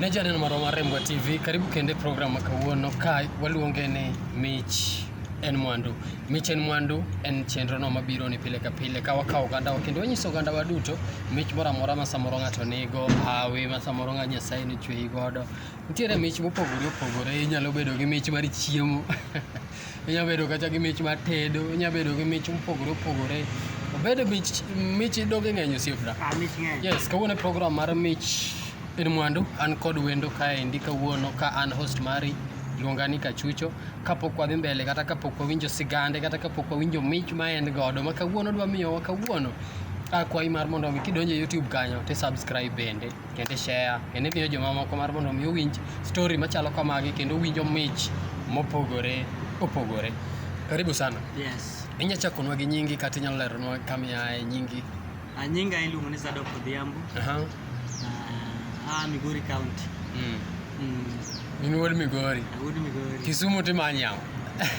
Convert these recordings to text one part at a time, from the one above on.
Ne janeno marwa Rembo TV, karibu kende program makawuono ka waluonge ni Mich en mwandu. Mich en mwandu en chenro no mabiro ni pile ka pile ka wakawo oganda kendo wanyiso oganda wa duto mich moro amora ma samoro ng'ato nigo, hawi ma samoro ng'a Nyasaye ni chweyi godo. Nitiere mich mopogore opogore, inyalo bedo gi mich mar chiemo, inyalo bedo kata gi mich mar tedo, inyalo bedo gi mich mopogore opogore. Obedo mich doge ng'eny osiepna. Mich ng'eny. Yes, kawuono program mar Mich en mwandu, an kod wendo kaendi kawuono ka an host mari iluonga ni Kachucho. Kapok wadhi mbele kata kapok wawinjo sigande kata kapok wawinjo mich ma en godo ma kawuono dwa miyowa kawuono, akwayi mar mondo mi kidonjo e YouTube kanyo to subscribe bende kendo share kendo miyo jomamoko mar mondo mi owinj story machalo kamagi kendo winjo mich mopogore opogore. Karibu sana. Yes. Inya chakonwa gi nyingi kata inyalo leronwa kama yae nyingi? Nyinga iluongo ni Zadok Odhiambo. Migori County. In wuod Migori? Wuod Migori. Kisumu timanyao?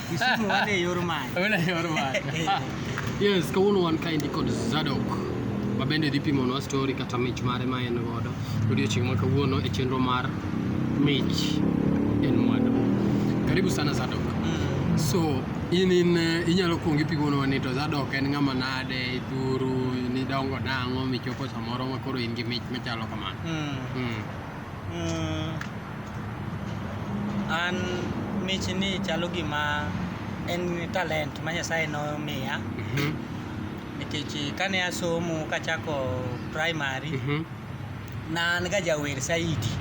Kisumu wane yor manyo. Wane yor manyo. Yes, kawuono wan kaendi kod Zadok ma bende dhi pimonwa story kata mich mare ma en godo odiochieng' ma kawuono e chenro mar Mich en mwandu. Karibu sana Zadok. So inyalo kuongi pimonwa ni to Zadok en ng'ama nade, thuru ni dongo nang'o michopo samoro ma koro in gi mich machalo kamano? An mich ni chalo gima en talent ma Nyasaye nomiya. Nikech kane asomo kachako primary, an ga jawer saidi.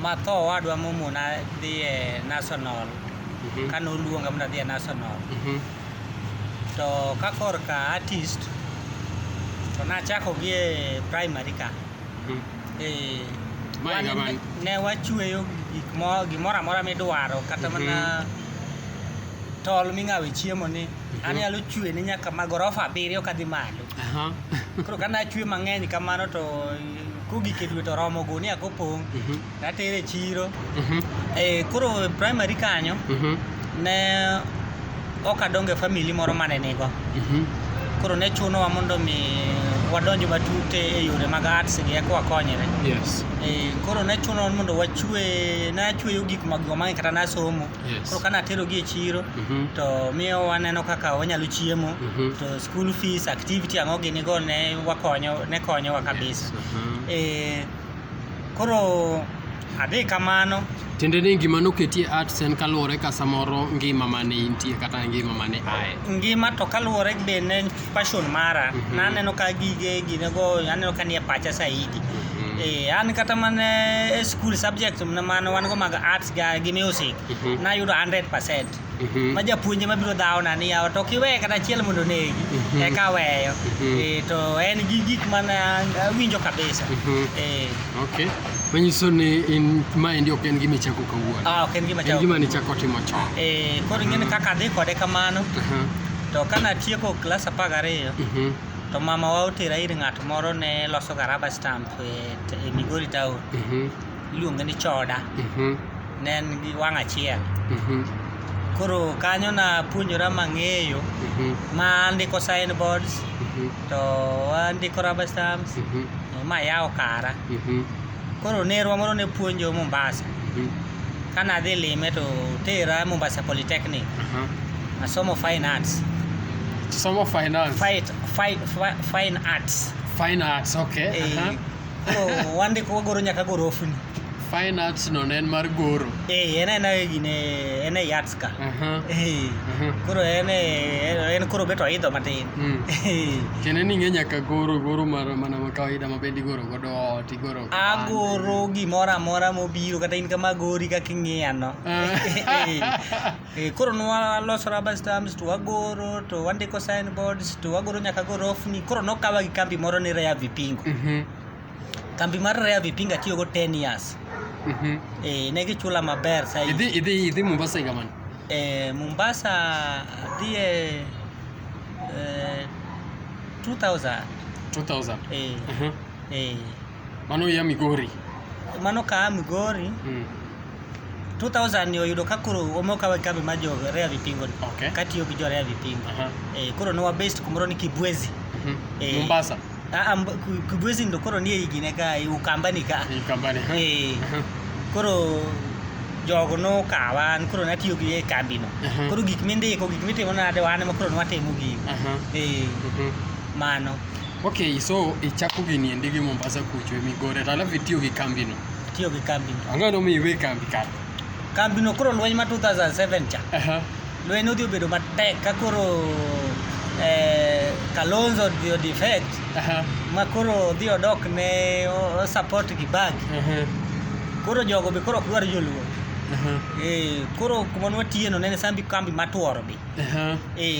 Ma tho wadwa momona dhi e national, kane oluonga mondo adhi e national. To ka korka artist, to nachako gi e primary ka. Ne wachweyo gimoro amora midwaro, kata mana tol ming'awe chiemo ni, an nyalo chwe ni nyaka ma gorofa 7 kadhi malo. Koro ka nachwe mang'eny kamano to kogik e dwe to romo go ni akopong', natere e chiro. Koro primary kanyo, ne ok adongo e family moro mane nigo. Koro ne chunowa mondo mi wadonjo matut e yore mag arts gi eka wakonyre. Yes. Koro ne chunowa mondo nachweyo gik mang'eny kata nasomo. Koro ka natero gi e chiro, to miyo waneno kaka wanyalo chiemo, to school fees, activity ang'o gini go ne konyowa kabisa. Koro adhi kamano. Tiende ni ngima noketie arts en kaluwore ka samoro ngima mane intie kata ngima mane ae? Ngima to kaluwore be ne passion mara. Naneno ka ginego aneno ka nie pacha saidi. An kata mane e school subject mane wan go mag arts gi music, nayudo 100%. Ma japuonje mabiro dhawona ni yawa to kiwe kata achiel mondo negi, eka weyo. To en gi gik mana winjo kabisa. Okay. Manyiso ni maendi ok en gima ichako kawuono? Ok en gima chako. En gima nichako timo chon? Koro ing'eni kaka adhi kode kamano, to ka natieko klas 12, to mamawa otera ir ng'at moro ne loso ga rubber stamp e Migori town. Iluonge ni Choda. Ne en gi wang' achiel. Koro kanyo napuonjora mang'eyo, ma andiko signboards, to andiko rubber stamps, ma yawo kara. Koro nerwa moro ne puonjo Mombasa. Kana adhi lime to tera Mombasa Polytechnic. Asomo fine arts. Somo fine arts? Fine arts. Fine arts, okay. Koro wandiko wagoro nyaka gorofni. Fine arts no en mar goro? En e arts ka. Koro en koro beto idho matin. Kene ni ng'e nyaka goro mana ma kawaida ma bendi goro godo ot, igoro? Agoro gimoro amora mobiro, kata in kama gori kaka ing'iyano. Koro nwaloso rubber stamps to wagoro, to wandiko signboards, to wagoro nyaka gorofni. Koro nokawa gi kambi moro ni Rea Vipingo. Kambi mar Rea Vipingo atiyogo 10 years. Ne gichula maber saidi. Idhi Mombasa higa mane? Mombasa adhi e 2000. 2000? Mano ya Migori? Mano ka Migori. 2000 ni oyudo ka koro omokawa kambi ma jo Rea Vipingo Okay. katiyo gi jo Rea Vipingo. Koro no based kumoro ni Kibwezi. Mombasa. Kibwezi ndo koro ni igine ka Ukambani ka. Ukambani. Koro jogo no kawan koro natiyo gi kambi no. Koro gik mindiko gik mitimo nade wan ma koro nwatemo gi. Mano. Okay, so ichako gini endi gi Mombasa kucho e Migori, alafu itiyo gi kambi no. Tiyo gi kambi no. Ang'o mi iwe kambi ka? Kambi no koro lweny ma 2007 cha. Lweny odhi obedo matek ka koro Kalonzo dio defect. Ma koro dhi odok ne support Kibaki. Koro jogo be koro ok dwar joluo. Koro kuma nwatiye no nene sambi kambi matuoro be.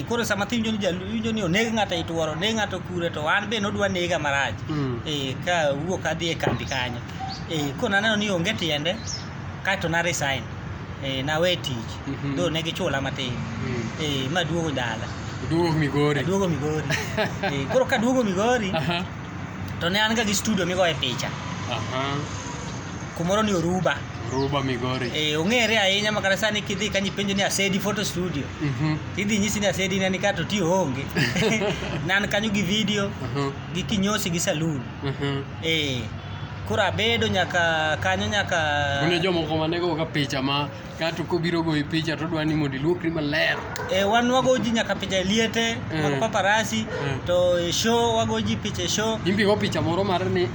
Koro sama tinjo ni oneg ng'ato ituoro, ne ng'ato kure to an be nodwa nega marach. Ka wuok adhi e kambi kanyo. Koro naneno ni onge tiende kaeto na resign. Nawe tich. Do ne gichula matin. Ma duogo dala. Duogo Migori. Duogo Migori. Koro ka duogo Migori to ne an ga gi studio migoye picha. Kumoro ni Oruba Migori. Ong'ere ahinya makara sani kidhi kanyi penjo ni Asedi photo studio. Tidhi nyisi ni Asedi nani ka to tiyo onge. Nan kanyo gi video, gi kinyosi gi saloon. Koro abedo nyaka kanyo nyaka Une jomoko manego ka picha ma kato kobiro goyi picha to dwani mondo iluokri maler. Wan wagoji nyaka picha e liete, mag paparasi, to show wagoji picha show. Imbi go picha moro mar ni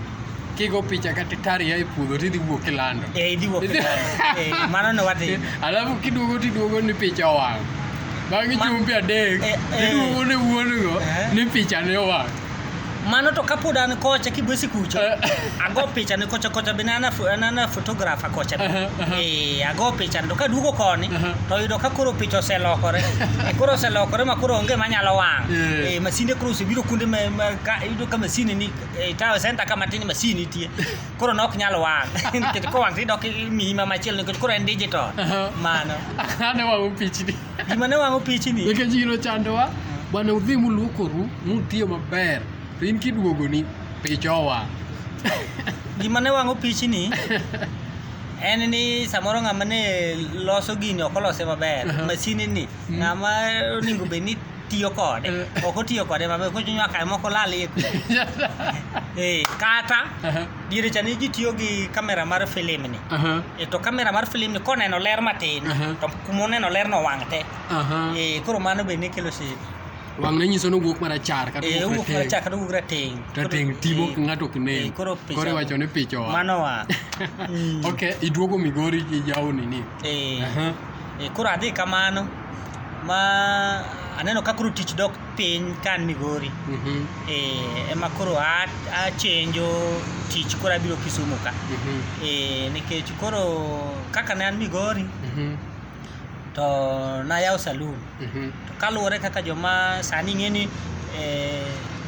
kigo picha kata tari ya puodho tidhi wuok ilando. Idhi wuok ilando. Mano ne watimo. Alafu kiduogo ni picha owang'. Bang'e jumbe adek iduogo ne wuon go ni picha ne owang'. Mano to kapod an kocha Kibwezi kucho. Ago picha ne kocha be nana photographer kocha. Ago picha to ka duogo koni to yudo ka koro picha oselokore. Koro oselokore ma koro onge manyalo wang'. Masinde koro osebiro kunde ma yudo ka masine ni tawo center kama tin masine tie. Koro nok nyalo wang'. Nikech ko wang' tidok mima machielo nikech koro en digital. Mano. Ane wang'o pichni. Gima ne wang'o pichni. Nikech gino chandowa bwana udhi muluokoru mutiyo maber. In kiduogo ni picha owang'. Gima ne wang'o pichni en ni samoro ng'ama ne loso gini ok olose maber. Masine ni ng'ama onego bed ni tiyo kode. Ok otiyo kode maber. Kocho nyaka moko lal e kata diere cha ni ji tiyo gi kamera mar film ni. To kamera mar film ni koneno ler matin to kumoneno ler no wang' te. Koro mano be ne kelo shida. Wang' ne nyiso no wuok marachar kata wuok marachar kata wuok rateng'. Rateng' timo ng'ato ok nen. Koro iwacho ni picha owang'. Mano wa. Okay, iduogo Migori gi jawo nini. Koro adhi kamano ma aneno ka koro tich dok piny kan Migori. Ema koro achenjo tich koro abiro Kisumu ka. Nikech koro kaka ne an Migori to nayawo saloon. To kaluwore kaka joma sani ng'eni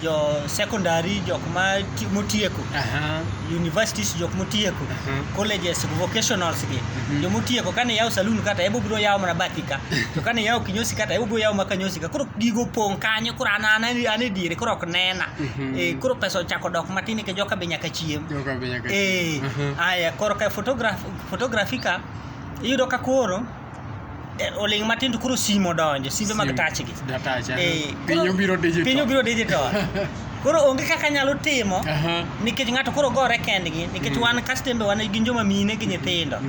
jo secondary jok motieko, universities jok motieko, colleges vocationals gi jomotieko kane yawo saloon kata ebo biro yawo mana bathi ka, to kane yawo kinyosi kata ebo biro yawo ma kanyosi ka. Koro gigo pong' kanyo koro an e diere koro ok nena. Koro pesa ochako dok matin nikech joka be nyaka chiem. Aya koro ka photography ka iyudo ka koro oling' matin to koro simo donjo, simbe mag touch gi. Pinyo biro digital. Koro onge kaka nyalo timo nikech ng'ato koro gore kendgi nikech wan kastembe wan gi joma mine gi nyithindo.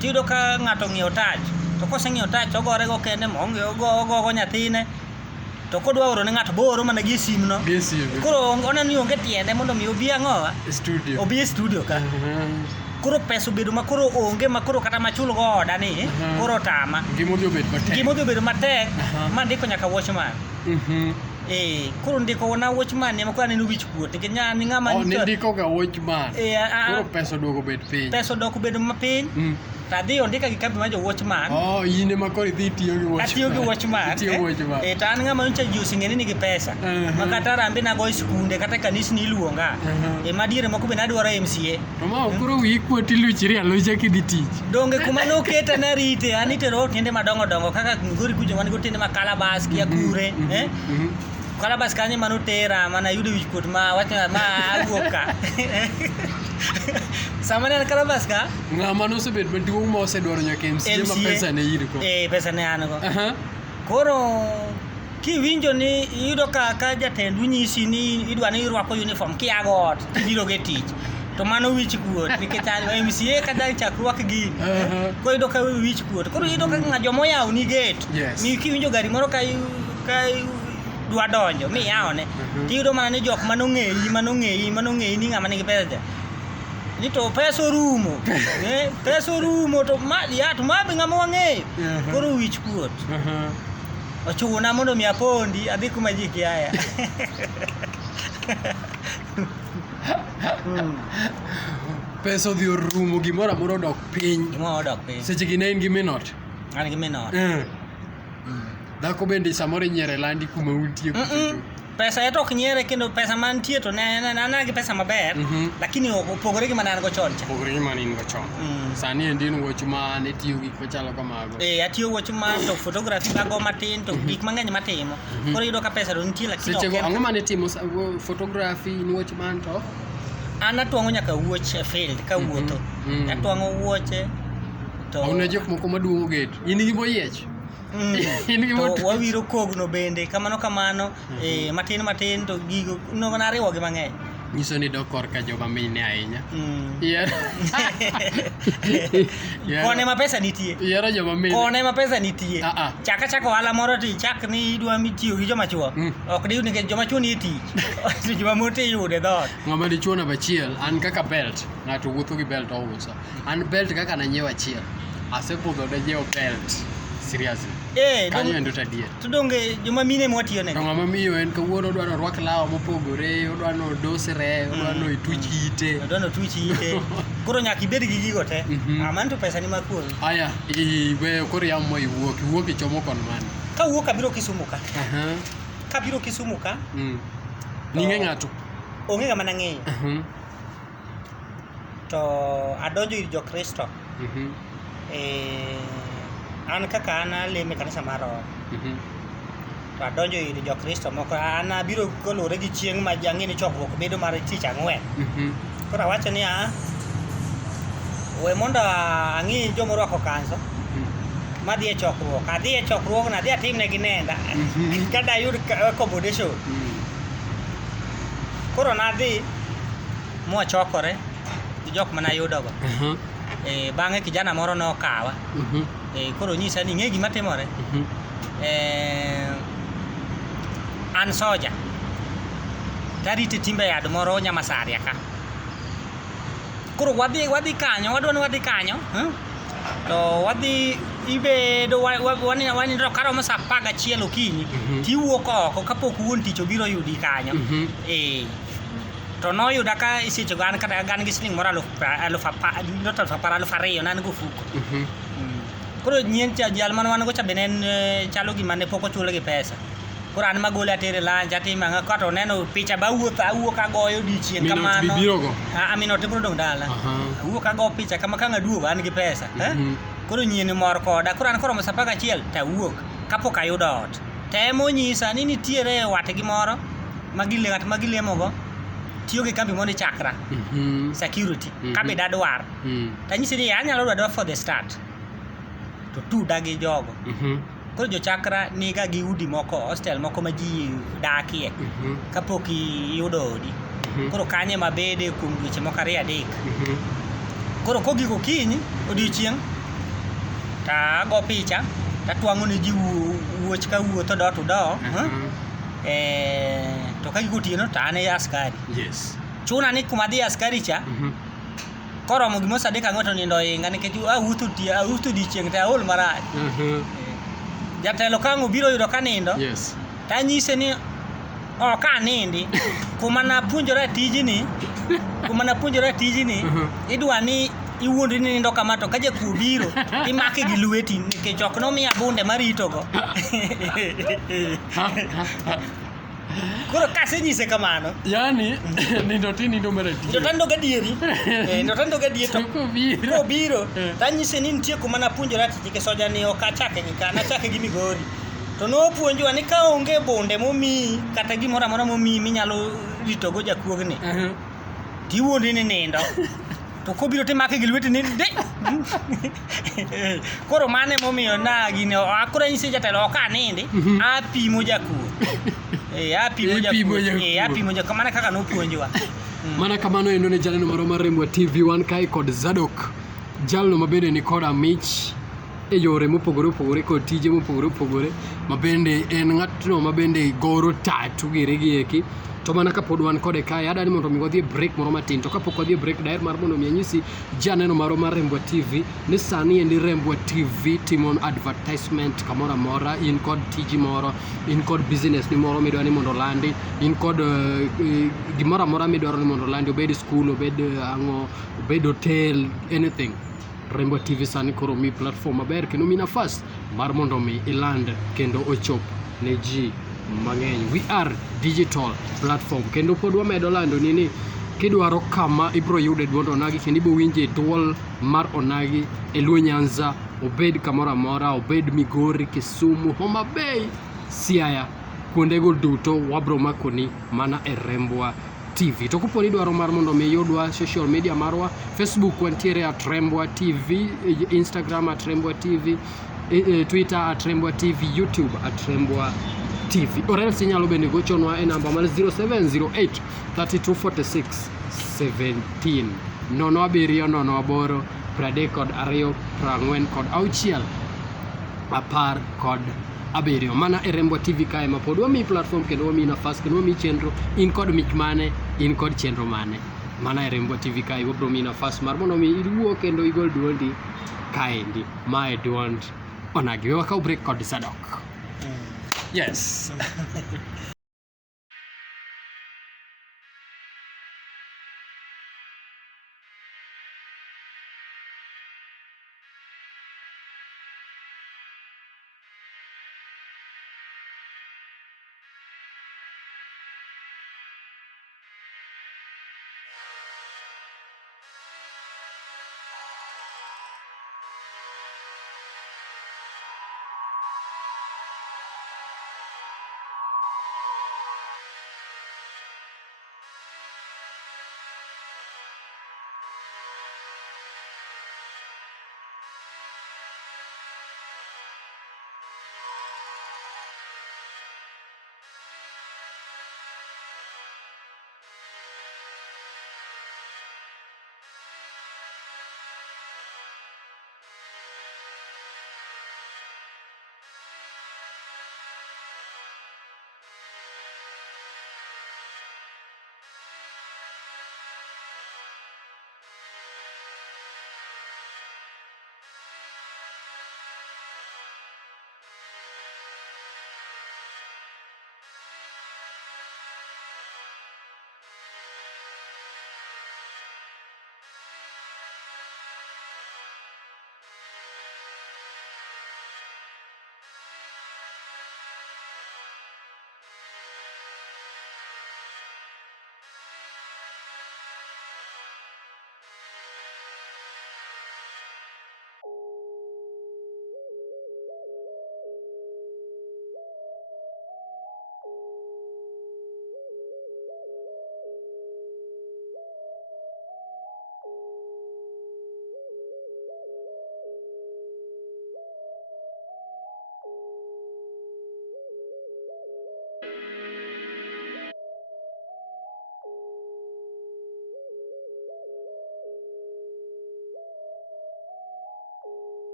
Tiyudo ka ng'ato ng'iewo touch to koseng'iewo touch ogore go kende ogogo nyathine to kodwa oro ne ng'ato booro mana gi simno. Koro oneno ni onge tiende mondo mi obi ang'owa obi e studio ka. Koro pesa obedo ma koro onge ma koro kata machul go oda ni koro tama. Gimo dhi obedo matek ma ndiko nyaka watchman. Koro ndiko na watchman ema koro aneno wich kuot nikech ni ng'ama ndiko ga watchman. Koro pesa oduogo bet piny. Pesa odoko bedo mapiny. Tadhi ondika gi kambi ma jo watchman. In ema koro idhi tiyo gi watchman. Atiyo gi watchman. To an ng'ama nyocha ji oseng'eni nigi pesa. Ma kata rambe nago e skunde kata kanisni iluonga. Ma diere moko be nadwaro MCA. To ma koro wi kuot iluchri alucha kidhi tich. Donge kuma noketa na rite an itero tiende madongo dongo kaka Migori kujo man go tiende ma Kalabas ki Akure. Kalabas kanyo manotera mana yudo wich kuot ma wacho ma awuok ka. sama ne Karabas ka ng'ama nosebet maduong' ma osedwaro nyaka MCA ma pesa ne in go. Pesa ne an go. Koro kiwinjo ni iyudo ka jatendu nyisi ni idwa ni irwako uniform kia got ibiro ge tich to mano wich kuot nikech MCA kada chakruok gini ko iyudo ka wich kuot koro iyudo ka ng'ajo moyaw ni gate mi kiwinjo gari moro ka dwa donjo mi yawne tiyudo mana ni jok manong'eyi ni ng'ama nigi pesa ni to pesa rumo pesa rumo to mabe ng'ama wang'eyo koro wich kuot ochuna mondo mi apondi adhi kuma ji kiaya pesa odhi orumo gimoro amora odok piny seche gi ne in gi minot an gi minot dhako bende samoro inyiere landi kuma untie pesa eto ok nyiere kendo pesa mantie to ne gi pesa maber lakini opogore gi mana an go chon cha opogore gi mana in go chon sani endi in wuoch ma ne tiyo gik machalo kamago atiyo wuoch ma to photography bago matin to gik mang'eny matimo koro yudo ka pesa do nitie lakini seche go ang'o mane timo photography in wuoch man to an atwang'o nyaka wuoch e field ka wuotho atwang'o wuoche to ne jok moko maduong'o gate in gi moyiech to wawiro kogno bende kamano matin to gigo no mana riwo gi mang'eny nyiso ni dok korka joma mine ahinya kone ma pesa nitie yiero joma mine kone ma pesa nitie chako ohala moro to ichak ni idwa mitiyo gi joma chuo ok diyud nikech joma chuo nie tich joma mon tiyude dhot ng'ama dichuo namba achiel an kaka belt ng'ato wuotho gi belt ouso an belt kaka nanyiewo achiel asepudho ne nyiewo belt seriously kanyo endo tadier to donge joma mine mwatiyo ne ng'ama miyo en kawuono odwa no rwak law mopogore odwa no dosre odwa no ituch ite koro nyaka ibed gi gigo te aman to pesa ni makuon aya we koro yamo iwuok ichomo kon man ka wuok abiro Kisumu ka ninge ng'ato onge ng'ama nang'eyo to adonjo ir jokristo an kaka an leme kanisa mar to adonjo ir jokristo moko an abiro kolore gi chieng' ma jang'e ni chokruok bedo mar tich ang'wen koro awacho ni we mondo ang'i joma orwako kanzo madhi e chokruok adhi e chokruogno adhi atimnegi nenda kada ayud accommodation koro nadhi mwachokore gi jok manayudogo bang'e kijana moro nokawa koro nyisa ni ng'e gima timore an soja tarite timbe yad moro Nyamasaria ka koro wadhi kanyo wadwa ni wadhi kanyo to wadhi ibedo wanindo karomo sa 11 okinyi tiwuok oko kapok wuon tich obiro yudi kanyo to noyuda ka seche go an gi siling moro 2,000 nan go fuko koro nyien cha jal man wan go cha benen chalo gima ne pok ochule gi pesa koro an magole atere lanja tima nga kato neno picha ba awuok agoyo dichien kamano amino te bro dong dala awuok ago picha kama ka ngaduogo an gi pesa koro nyien mor koda koro an koro sa 11 ta awuok kapok ayudo ot temo nyisa ni nitiere watgi moro magilemogo tiyo gi kambi mondo chakra security kambi dadwar tanyisi ni anyalo dwa for the start to tuda gi jogo koro jo chakra niga gi udi moko hostel moko ma ji dakie kapok iyudo odi koro kanye mabede kuom dweche moko 2-3 koro kogiko kiny odiochieng' ta go picha tatwang'o ne ji wuoch ka wuotho do to do to ka gigotieno to an e askari chuna ni kuma dhi askari cha koromo gimo sa 3 to nindo inga nikech awuotho odiochieng' te aol marach jatelo kango biro yudo ka nindo tanyise ni ok anindi kuma napuonjora tijni idwa ni iwuondi ni nindo kama to ka jakuo biro imake gi lweti nikech ok nomiya bunde maritogo koro kasenyise kamano yani nindo marati tando gadieri to kobiro tanyise ni nitie kuma napuonjora tich ke soja ni ok achake gi Migori to nopuonjwa ni ka onge bunde momi kata gimoro amora momi minyalo ritogo jakuogni tiwuondi ni nindo to kobiro timake gi lweti ni de koro mane momiyo na gini akora nyise jatelo ok anindi apimo jakuo apimo jakuo mana kaka nopuonjwa mana kamano endo ne jalno maro mar Rembwa TV wan kae kod Zadok jalno mabende ni kod mich e yore mopogore opogore kod tije mopogore opogore mabende en ng'atno mabende goro tatu giri eki to mana kapod wan kode kae adani mondo mi wadhi break moro matin to kapok wadhi break daher mar mondo mi anyisi janeno maro mar Rembwa TV ni sani endi Rembwa TV timo advertisement kamoro amora in kod tiji moro in kod business ni moro midwani mondo landi in kod gimoro amora midwaro ni mondo landi obed school obed ang'o obed hotel anything Rembwa TV sani koro mi platform maber kendo mi nafas mar mondo mi iland kendo ochop ne ji mang'eny. We are digital platform kendo pod wamedo lando ni kidwaro kama ibro yude duond onagi kendo ibo winje duol mar onagi e Luo Nyanza obed kamoro amora obed Migori, Kisumu, Homa Bay, Siaya kuondego duto wabro makoni mana e Rembwa TV. To kuponi dwaro mar mondo mi yudwa social media marwa Facebook wantiere @Rembwa TV, Instagram @Rembwa TV, Twitter @Rembwa TV, YouTube @Rembwa TV. Or else inyalo bende gochonwa e namba mar 0708 3246 17 nono abiriyo nono aboro 32 40 kod auchiel 17 mana e Rembwa TV kae ma pod wami platform kendo wami nafas kendo wami chenro in kod mich mane in kod chenro mane mana e Rembwa TV kae wabro mi nafas mar mondo mi iwuo kendo igol duondi kaendi mae duond onagi. We wakaw break kod Zadok. Yes.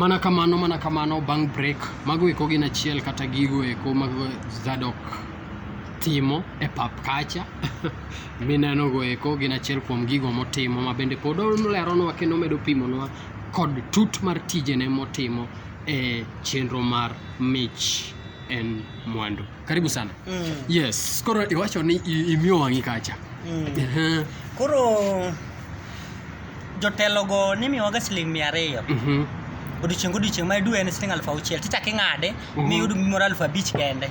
Mana kamano bang break mago eko gin achiel kata gigo eko mag Zadok timo e pap kacha mineno go eko gin achiel kuom gigo motimo ma bende pod oleronwa kendo medo pimonwa kod tut mar tijene motimo e chenro mar Mich en Mwandu. Karibu sana. Yes, koro iwacho ni imiyo wangi kacha. Koro jotelo go nimiyoga siling 200. Odiochieng' ma dwe en siling 6,000 tichake ng'ade miyud gimoro 5,000 kende.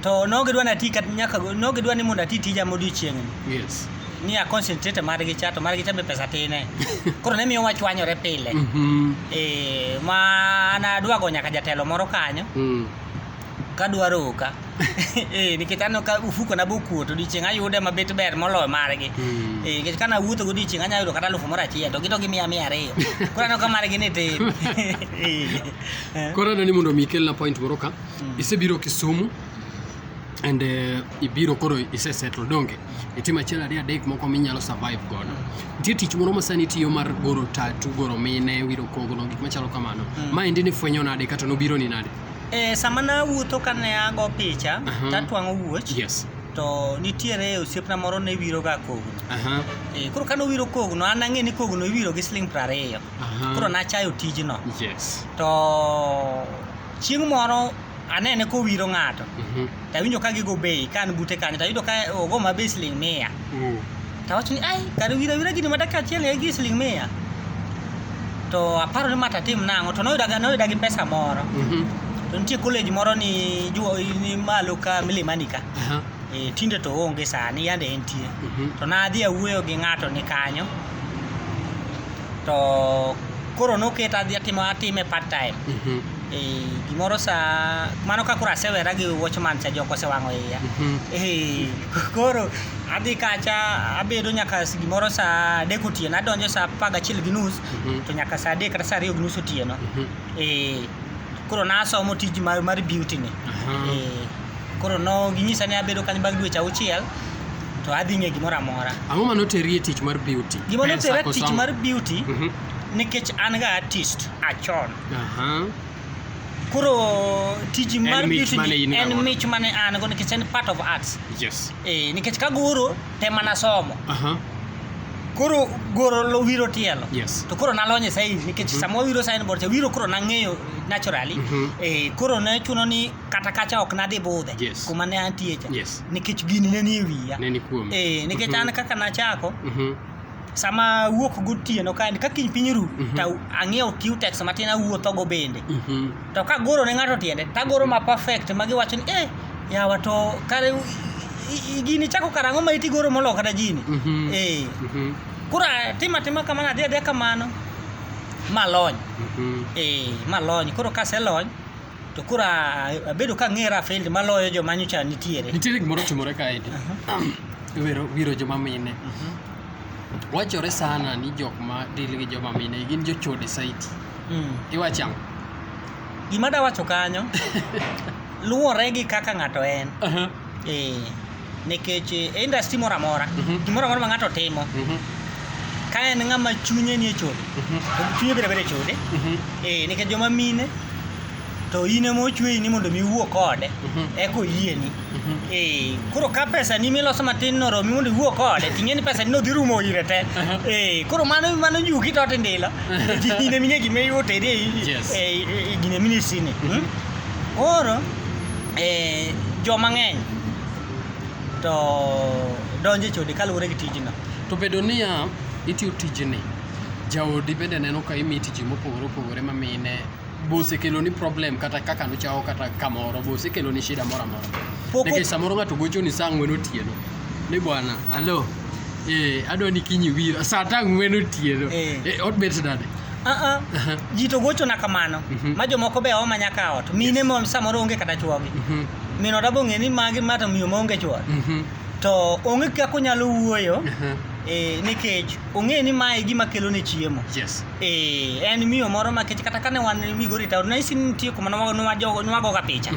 To nogidwa nati kat nyaka nogidwa ni mondo ati tija modiochieng'. Yes. Ni a concentrate margi cha to margi cha be pesa tine. Koro ne miyo wachwanyore pile. Ma na dwa go nyaka jatelo moro kanyo. Kadwaro ka. Nikech aneno ka ufuko na bokuot odiochieng' ayude mabet ber moloyo margi. Nikech kana wuotho godiochieng' anya yudo kata 1,100 to gito gi 200. Koro aneno ka margi ne tin. Koro ni mondo mikelna point moro ka. Isebiro Kisumu and ibiro koro ise settle donge itima achiel ariyo adek moko minyalo survive godo. Nitie tich moro masani tiyo mar goro tatu, goro mine, wiro kogono, gik machalo kamano. Ma endi ni fwenyo nade kata nobiro ni nade? Sama na wuotho kane ago picha tatwang'o wuoch. Yes. To nitiere osiepna moro ne wiro ga kogno. Koro kano wiro kogno an ang'e ni kogno iwiro gi siling 20. Koro nachayo tijno. Yes. To chieng' moro anene ko wiro ng'ato. Tawinjo ka gigo bei kan bute kanyo tayudo ka ogo mabe siling 100. Tawacho ni ai kare wira gini madaka achiel gi siling 100. To aparo ni matatim nang'o to noyuda gi pesa moro. To nitie college moro ni malo ka Milimani ka. Tinde to onge sani yande entie. To nadhi awuoyo gi ng'ato ni kanyo. To koro noketa adhi atime part time. Gimoro sa mano ka kura sewera gi watchman cha joko sewang'o iya. Koro adhi kacha abedo nyaka gimoro sa 3 otieno adonjo sa 11:30 to nyaka sa 3 kata sa 2:30 otieno. Koro nasomo tij mar beauty ni. Koro no ginyisa ni abedo kanyo bang' dweche 6 to adhi ng'e gimoro amora. Ang'o mano terie tich mar beauty? Gimoro terie tich mar beauty nikech an ga artist achon. Koro tiji mar beauty en mich mane an go nikech en part of arts. Yes. Nikech kagoro tema nasomo. Koro goro lo wiro tielo. Yes. To koro nalonye saini nikech samo wiro saini borcha wiro koro nang'eyo naturally. Koro ne chuno ni kata kacha ok nadhi budhe. Yes. Kuma ne antie cha. Yes. Nikech gini ne ni wiya. Ne ni kuom. Nikech an kaka nachako. Sama wuok gotieno ka kiny piny ru to ang'iewo Q-Tex matin awuotho go bende. To ka goro ne ng'ato tiende tagoro ma perfect ma giwacho ni yawa to kare gini chako karang'o ma iti goro molo kata jini. Koro tima kamano adhi kamano malony. Malony. Koro kaselony to koro abedo ka ng'era field maloyo joma nyocha nitiere. Nitiere gimoro timore kaendi. Wiro joma mine. Wachore sana ni jok ma deal gi joma mine gin jochode saiti. Iwacho ang'o? Gima da wacho kanyo luwore gi kaka ng'ato en. Nikech industry moro amora gimoro amora ma ng'ato timo ka en ng'ama chunye ni e chode chunye bere chode. Nikech joma mine to in ema ochweyi ni mondo mi wuo kode eko yieni. Koro ka pesa ni miloso matin no romi mondo iwuo kode ting'e ni pesa ni no dhi rumo ire te. Koro mano yuki to tindilo ine minye gime yoteri gine minisini. Koro joma ng'eny to donje chode kaluwore gi tijno. To bedo niya itiyo tijni jaodi bende neno ka imi tiji mopogore ma mine bose kelo ni problem kata kaka nochao kata kamoro bose kelo ni shida moro amora. Nikech samoro ng'ato gocho ni saa 4 otieno ni bwana alo adwa ni kinyi wiro saa 4 otieno ot bet nade? Ji to gocho na kamano ma jomoko be oma nyaka ot mine mo samoro onge kata chuogi. Mino dabo ng'e ni magi mata miyo monge chuo to onge kaka onyalo wuoyo. Nikech ong'e ni mae gima kelo ne chiemo. Yes. En miyo moro ma kech kata kane wan Migori town na isi nitie kuma nwago ga picha.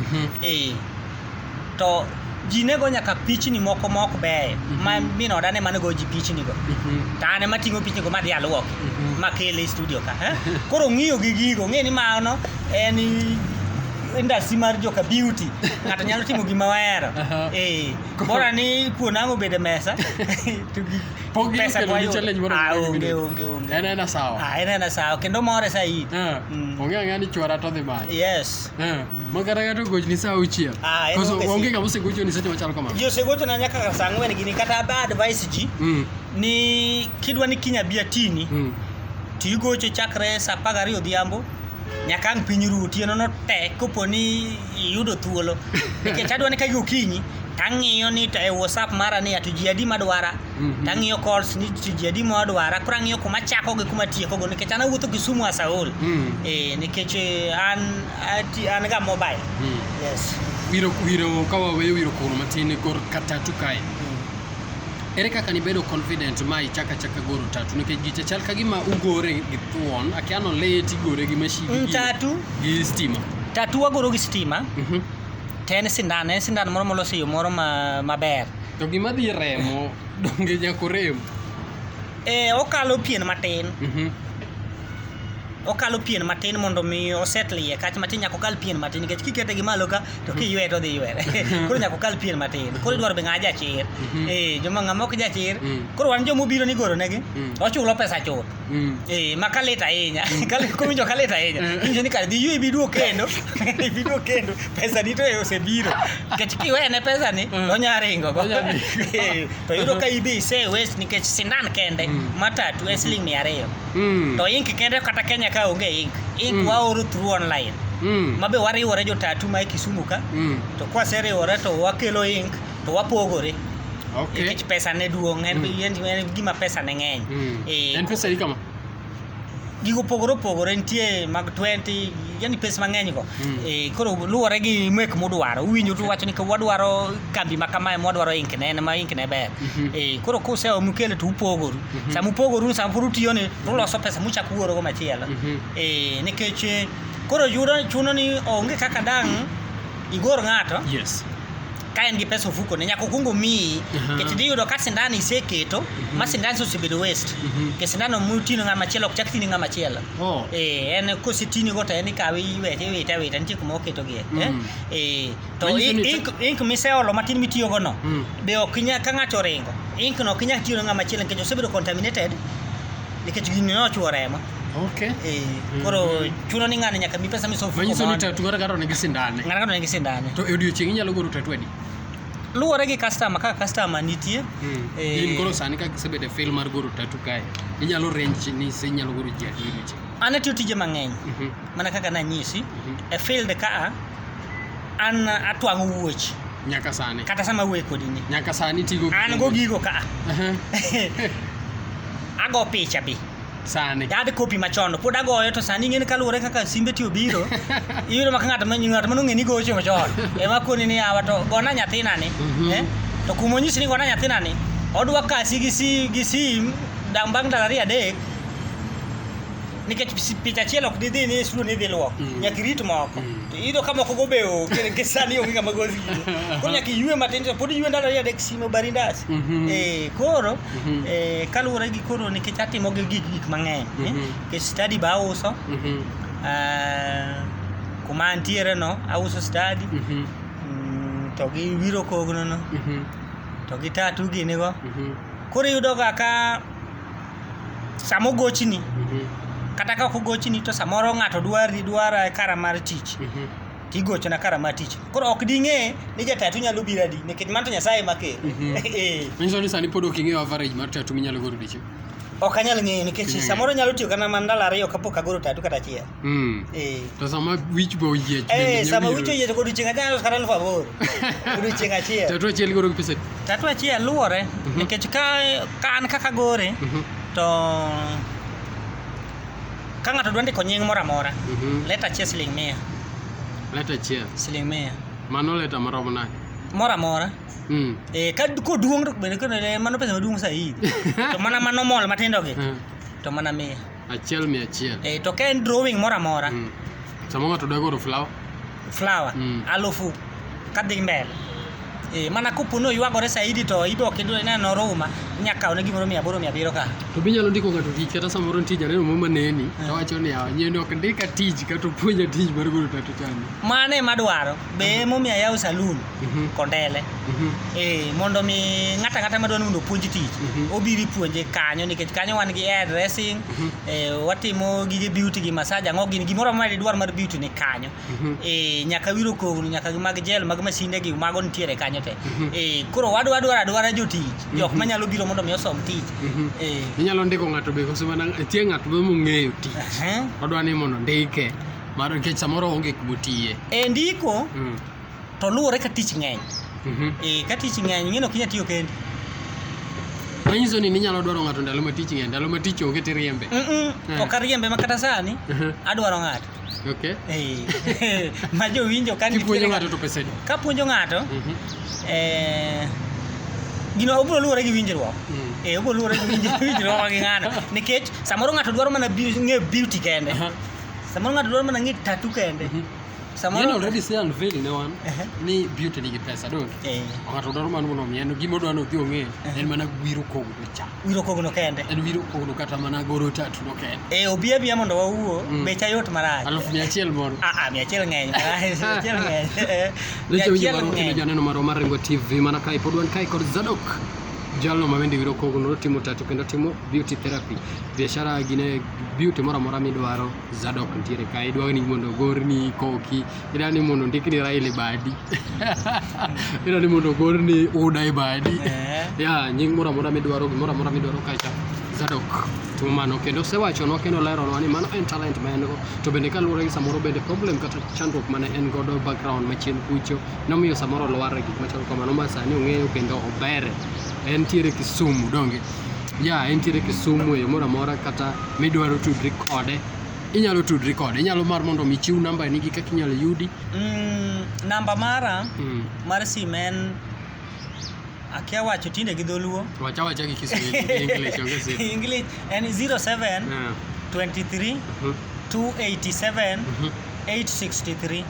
To ji nego nyaka pichni moko mok beyo ma min oda ne mane go ji pichni go to an ema ting'o pichni go madhi aluoki makele e studio ka koro ng'iyo gi gigo ng'e ni mano en industry mar joka beauty ng'ato nyalo timo gima wahero bora ni kuon ang'o bede mesa to pesa onge en sawa kendo more saidi onge ang'eya ni chwara to dhi bayo yes makata ng'ato gochni sa 6 koso onge kama osegochoni seche machalo kamano ji osegochona nyaka kar sa 4 gini kata ba advice ji ni kidwa ni kiny abi atini tigocho chakre sa 12 odhiambo nyaka ang' piny ru otieno no tek kopo ni iyudo thuolo nikech adwa ni ka gokinyi tang'iyo ni e WhatsApp mara ni to ji adi madwara tang'iyo calls ni to ji adi madwara koro ang'iyo kuma chako gi kuma tieko go nikech an awuotho Kisumu Asaol nikech an ga mobile yes wiro ka waweyo wiro kono matin kor Tatu kae ere kaka nibedo confident ma ichaka goro Tatu nikech giche chal ka gima ugore gi thuon akiano late igore gi mashini gi stima Tatu wagoro gi stima to en sindan moro molosi yo moro maber to gima dhi remo donge nyako rem okalo pien matin mondo mi osetlie kach matin nyako kal pien matin nikech kikete gi malo ka to kiywe to dhi ywere koro nyako kal pien matin koro idwaro be ng'a jachir joma ng'a mok jachir koro wan jomo biro ni goro negi ochulo pesa chuth makalita ahinya kowinjo kalita ahinya injo ni kar dhi ywe biduo kendo pesa ni to osebiro nikech kiwene pesa ni onya ringo go to yudo ka ibi ise waste nikech sindan kende matatu e siling 200 to ink kende kata Kenya ka onge ink waoro through online mabe wariwore jo Tatu ma Kisumu ka to kwaseriwore to wakelo ink to wapogore nikech pesa ne duong' en gima pesa ne ng'eny en pesa kama gigo pogore nitie mag 20 yani pesa mang'eny go koro luwore gi mek mudwaro uwinjo tu wacho ni ka wadwaro kambi ma kamae mwadwaro ink ne ma ink ne ber koro kuseo mukele tu upogoru sama upogoru sama puru tiyo ni uloso pesa muchako wuoro go machielo nikech koro chuno ni onge kaka dang' igor ng'ato yes ka en gi pesa ofuko ne nyaka kungo mi nikech diyudo ka sindan iseketo ma sindan osebedo waste ke sindan mutino ng'ama chielo ok chak tini ng'ama chielo en kosetini go to en ikawe iwete nitie kuma oketo gie to ink miseolo matin mitiyo go no be ok nyaka ng'ato ringo ink no ok nyaka tiyo ng'ama chielo nikech osebedo contaminated nikech gini nochuo remo koro chuno ni ng'ani nyaka mi pesa misofuko manyiso ni Tatu ng'ato nigi sindane to e odiochieng' inyalo goro Tatu adi luwore gi customer nitie in koro sani ka gisebedo e fail mar goro Tatu kae inyalo range ni se inyalo goro ji adi odiochieng' an atiyo tije mang'eny mana kaka nanyisi e field ka an atwang'o wuoch nyaka sani kata sama wuoyo kodi ni nyaka sani tigo an go gigo ka ago picha bi sani dad kopi machon pod agoyo to sani ng'eni kaluwore kaka simbe tiyo biro iyudo maka ng'ato manong'e ni gocho machon ema koni ni awa to gona nyathina ni to kumonyisi ni gona nyathina ni odwa kasi gi sim dang' bang' ndalo 2-3 nikech picha chielo ok didhi ni studio ni dhi luok nyaka rit moko to iyudo ka moko go be ke sani onge ng'ama gozi koro nyaka iywe matin to pod iywe ndalo 2-3 simo barindas koro kaluwore gi koro nikech atimo gi gik mang'eny nikech study ba auso kuma antiere no auso study to gi wiro kogno no to gi Tatu gini go koro iyudo ka samo gochni kata ka ogochni to samoro ng'ato dwara kara mar tich tigochona kara mar tich koro ok ding'e ni ja Tatu nyalo biro adi nikech manto Nyasaye makelo manyiso ni sani pod ok ing'eyo average mar Tatu minyalo goro odiochieng' ok anyal ng'eyo nikech samoro nyalo tiyo kana mana ndalo 2 kapok agoro Tatu kata achiel to sama wich bo oyiech sama wich oyiech to odiochieng' achiel kata 8,000 odiochieng' achiel Tatu achiel goro gi pesa Tatu achiel luwore nikech ka an kaka gore to ka ng'ato dwa ndiko nying moro amora leta achiel siling 100 leta achiel siling 100 mano leta maromo nade moro amora ka koduong' to bende mano pesa maduong' saidi to mana mano mol matindo gi to mana 100 achiel 100 to ka en drawing moro amora sama ng'ato dwa goro flower 1000 kadhi mbele Mana kupuno ywagore saidi to idok kendo neno Roma nyaka one gimoro 800 ka. To binyalo ndiko ng'ato tich kata samoro nitie janeno moma neni to wacho ni nyien ok ndika tich kata puonja tich mar golo tatu chani. Mane madwaro be momiya yaw saloon Kondele. Mondo mi ng'ata madwa ni mondo puonj tich obiri puonje kanyo nikech kanyo wan gi hair dressing, watimo gige beauty gi massage ang'o gin gimoro amora idwaro mar beauty ni kanyo. Nyaka wiro kogno nyaka mag gel mag masinde gi mago nitiere kanyo te. Koro wadwara jotich jok manyalo biro mondo mi osom tich. Inyalo ndiko ng'ato be koso mana tie ng'ato be mong'eyo tich. Odwa ni mondo ndike mar nikech samoro onge kumotiye. Ndiko to luwore ka tich ng'eny. Ka tich ng'eny ng'eno kinya tiyo kendi. Manyiso ni inyalo dwaro ng'ato ndalo ma tich ng'eny, ndalo ma tich onge tiriembe. Ok ariembe makata sani adwaro ng'ato. Okay. Ma jo winjo kan puonjo ng'ato to pesa di. Ka puonjo ng'ato gino obro luwore gi winjruok. Obro luwore gi winjruok gi ng'ato nikech samoro ng'ato dwaro mana ng'e beauty kende. Samoro ng'ato dwaro mana ng'e tattoo kende. Samoro already say unveil ne wan ni beauty nigi pesa don. Ng'ato dwaro mana mondo mieno gimo dwaro dhi ong'e en mana wiro kogno cha. Wiro kogno kende. En wiro kogno kata mana goro tattoo no kende. Obiya mondo wawuo becha yot marach. 100,000 moro. 100 ng'eny. 100 ng'eny. Lecho winjo maro kendo janeno maro mar Rembo TV mana kai pod wan kai kod Zadok. Jalno ma bende wiro kogno timo tattoo kendo timo beauty therapy. Biashara gine beauty moro amora midwaro Zadok ntiere kai. Idwa ni mondo gorni koki, idwa ni mondo ndikni raile badi. Idwa ni mondo gorni uda e badi. Ya nying moro amora midwaro gimoro amora midwaro kacha Zadok timo mano kendo sewachonwa kendo leronwa ni mano en talent ma en go to bende kaluwore gi samoro bende problem kata chandruok mane en godo background machien kucho nomiyo samoro lwar gik machalo kamano ma sani ong'eyo kendo obere. En tiere Kisumu donge. En tiere Kisumu e moro amora kata midwaro tudri kode. Inyalo tudri kode. Inyalo mar mondo michiw namba nigi kaka inyalo yudi. Namba mara mar sim en akia wacho tinde gi dholuo. Wacha gi Kiswahili English onge sim. English en 07 23 287 863.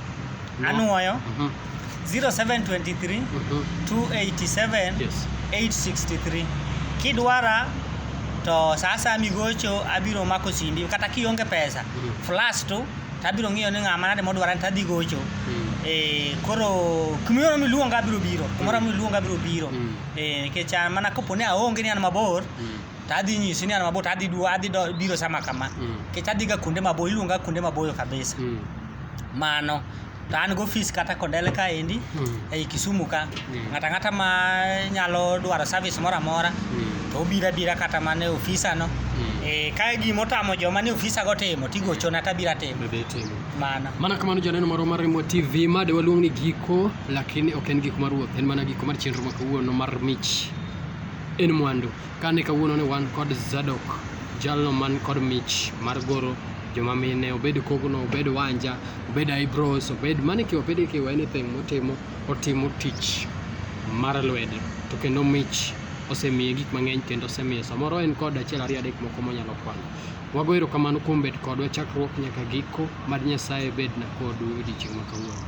Anuoyo 0723 287 863. Kidwara to sasa migocho abiro mako simbi kata kionge pesa flash to tabiro ng'iyo ni ng'ama nade modwara tadhi gocho. Koro kumoro miluonga biro biro kumoro miluonga biro biro. Nikech mana koponi aonge ni an mabor tadhi nyisi ni an mabor tadhi biro sama kama. Nikech adhi ga kuonde maboyo iluonga kuonde maboyo kabisa. Mano to an go office kata Kondele ka endi ei Kisumu ka. Ng'ata ma nyalo dwaro service moro amora to obira kata mane ofisa no. Ka gimo tamo joma ne ofisa go timo tigocho na tabira timo. Mana kamano janeno maro mar Rembo TV made waluong ni giko lakini ok en giko mar ruoth en mana giko mar chenro ma kawuono mar mich en mwandu. Kane kawuono ne wan kod Zadok jalno man kod mich mar goro joma mine obed kogno obed wanja obed eyebrows obed maniki obed ki anything otimo tich mar lwedo to kendo mich osemiye gik mang'eny kendo osemiye samoro en kod achiel ariyo adek moko monyalo kwano. Wago erokamano kuom bet kodwa chakruok nyaka giko mad Nyasaye bed na kodu odiochieng' ma kawuono.